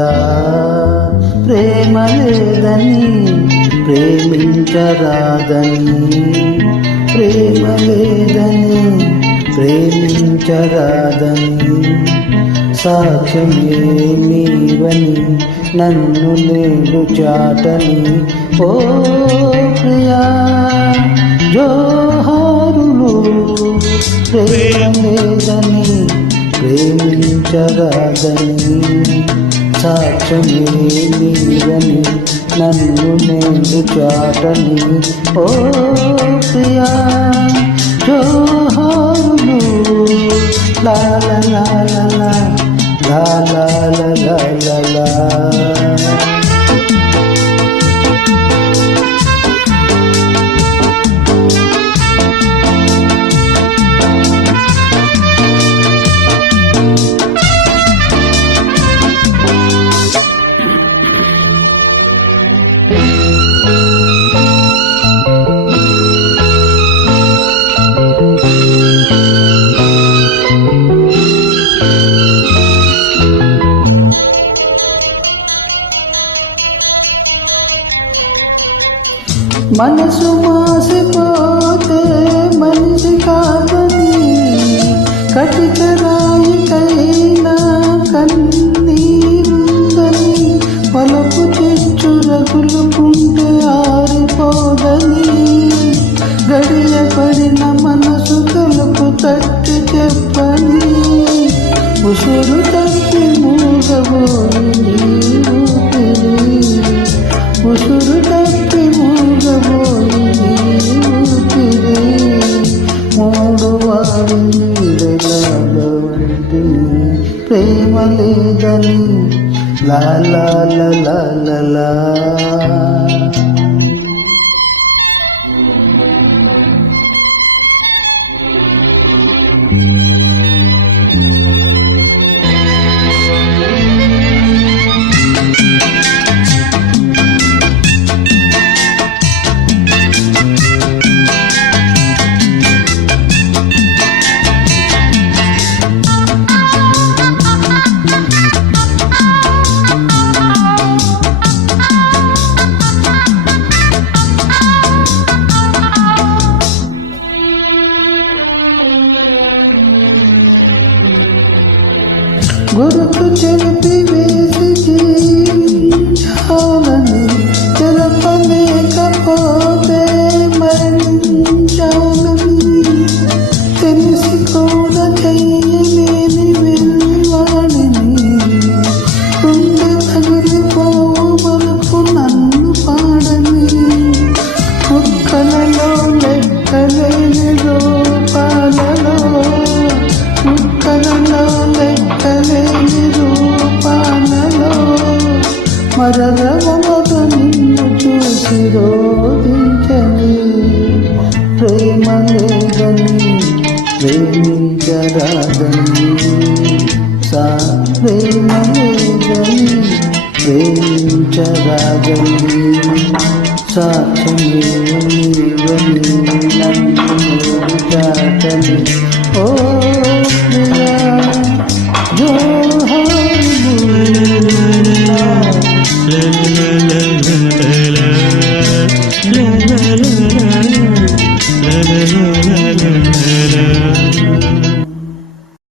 లా ప్రేమ లేదని ప్రేమించరాదని ప్రేమ లేదని ప్రేమించరాదని సాక్ష్యమే నీవని నన్ను నేను చాటని ఓ ప్రియా జోహారులు ప్రేమ లేదని ప్రేమించరాదని సాక్ష్యమే నీవని నన్ను నేను చాటని ఓ ప్రియా జోహారులు లా లా లా లా లా లా లా లా లా. మనసు మాసిపోతే మనిషి కాదని కటిక రాయికైనా కన్నీరుందని పలుపు తెచ్చు రగులుకుంటే ఆరిపోదని గడియ పడిన మనసు తలుపు తట్టి చెప్పని ఉసురు తప్పి మూగబోయి ఉసురు తప్పి మూగబోయి మూడు వారి నీడలాగవంటి ప్రేమ లేదని లా లా లా లా లా. గురుతు చెరిపి వేసి జీవించాలని తెలపలేకపోతే మరణించాలని తెలిసి కూడా చెయ్యలేని వెళ్ళివాడిని గుండె పగిలిపోవు వరకు నన్ను పాడని కుక్కలలో లెక్కలేని రూపాలలో కుక్కలలో లెక్కలేని రూపాలలో మరగమగ నిన్ను చూసి రోధించని ప్రేమ లేదని ప్రేమించరాదని ప్రేమ లేదని ప్రేమించరాదని సాక్ష్యమే నీవని నన్ను చాటని ఓ ప్రియా జోహారులు.